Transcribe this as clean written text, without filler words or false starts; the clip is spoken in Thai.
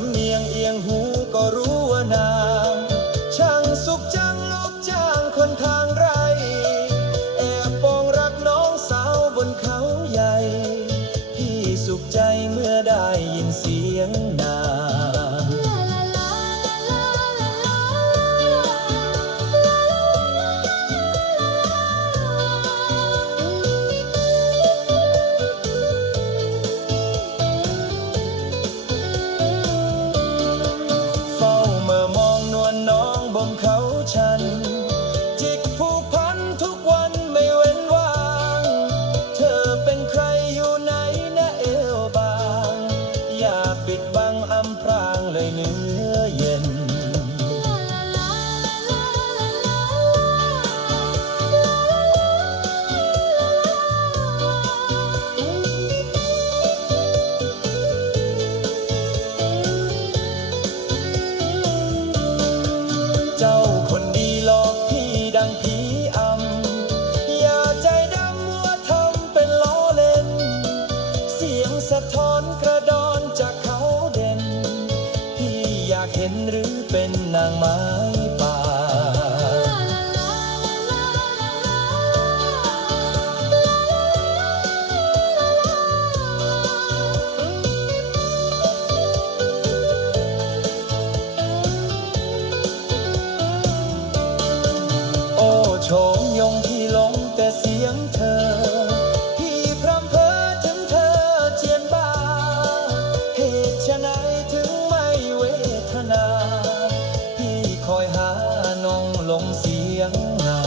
ำเนียงเอียงหูก็รู้ว่านางช่างสุขจังลูกจ้างคนทางไรแอบปองรักน้องสาวบนเขาใหญ่พี่สุขใจเมื่อได้ยินเสียงนางเขาฉันจิกผูกพันทุกวันไม่เว้นว่างเธอเป็นใครอยู่ไหนนะเอวบางอย่าปิดบังอำพรางเลยเนื้อเย็นเจ้าคนดีหลอกพี่ดังผีอำอย่าใจดำมัวทำเป็นล้อเล่นเสียงสะท้อนกระดอนจากเขาเด่นพี่อยากเห็นหรือเป็นนางไม้ป่าโฉมยงที่หลงแต่เสียงเธอพี่พร่ำเพ้อถึงเธอเจียนบ้าเหตุไฉนถึงไม่เวทนาพี่คอยหาน้องลงเสียงนา